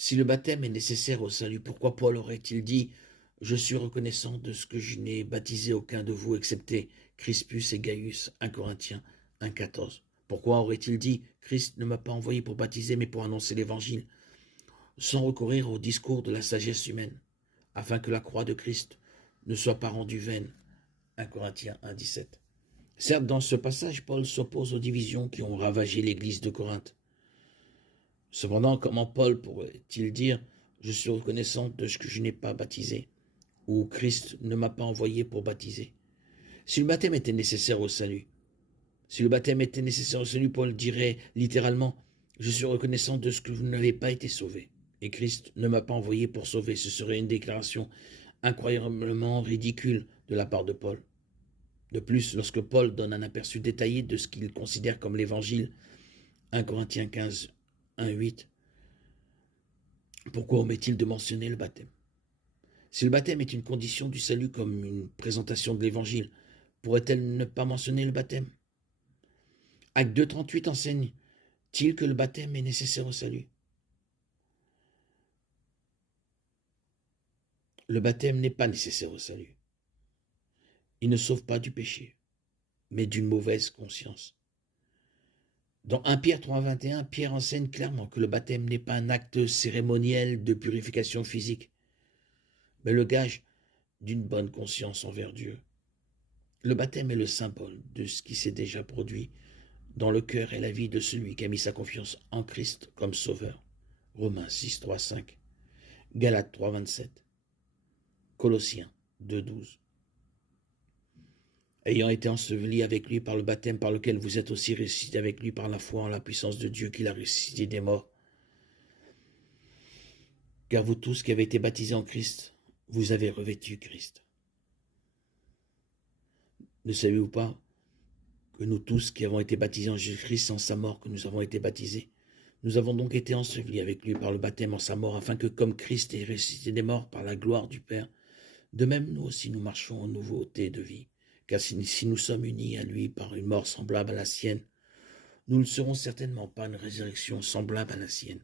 Si le baptême est nécessaire au salut, pourquoi Paul aurait-il dit « Je suis reconnaissant de ce que je n'ai baptisé aucun de vous, excepté Crispus et Gaius » 1 Corinthiens 1,14. Pourquoi aurait-il dit « Christ ne m'a pas envoyé pour baptiser, mais pour annoncer l'Évangile » sans recourir au discours de la sagesse humaine, afin que la croix de Christ ne soit pas rendue vaine 1 Corinthiens 1,17. Certes, dans ce passage, Paul s'oppose aux divisions qui ont ravagé l'église de Corinthe. Cependant, comment Paul pourrait-il dire « Je suis reconnaissant de ce que je n'ai pas baptisé » ou « Christ ne m'a pas envoyé pour baptiser ». Si le baptême était nécessaire au salut, Paul dirait littéralement « Je suis reconnaissant de ce que vous n'avez pas été sauvé » et Christ ne m'a pas envoyé pour sauver. Ce serait une déclaration incroyablement ridicule de la part de Paul. De plus, lorsque Paul donne un aperçu détaillé de ce qu'il considère comme l'Évangile, 1 Corinthiens 15, 1,8, pourquoi omet-il de mentionner le baptême? Si le baptême est une condition du salut comme une présentation de l'Évangile, pourrait-elle ne pas mentionner le baptême? Acte 2,38 enseigne-t-il que le baptême est nécessaire au salut? Le baptême n'est pas nécessaire au salut. Il ne sauve pas du péché, mais d'une mauvaise conscience. Dans 1 Pierre 3,21, Pierre enseigne clairement que le baptême n'est pas un acte cérémoniel de purification physique, mais le gage d'une bonne conscience envers Dieu. Le baptême est le symbole de ce qui s'est déjà produit dans le cœur et la vie de celui qui a mis sa confiance en Christ comme sauveur. Romains 6, 3, 5, Galates 3, 27, Colossiens 2, 12. Ayant été ensevelis avec lui par le baptême par lequel vous êtes aussi ressuscités avec lui par la foi en la puissance de Dieu qu'il a ressuscité des morts. Car vous tous qui avez été baptisés en Christ, vous avez revêtu Christ. Ne savez-vous pas que nous tous qui avons été baptisés en Jésus-Christ en sa mort, que nous avons été baptisés, nous avons donc été ensevelis avec lui par le baptême en sa mort, afin que comme Christ est ressuscité des morts par la gloire du Père, de même nous aussi nous marchons en nouveauté de vie. Car si nous sommes unis à lui par une mort semblable à la sienne, nous ne serons certainement pas une résurrection semblable à la sienne.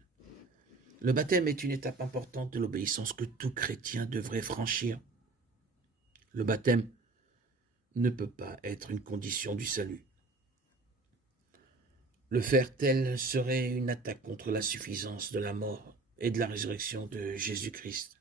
Le baptême est une étape importante de l'obéissance que tout chrétien devrait franchir. Le baptême ne peut pas être une condition du salut. Le faire tel serait une attaque contre la suffisance de la mort et de la résurrection de Jésus-Christ.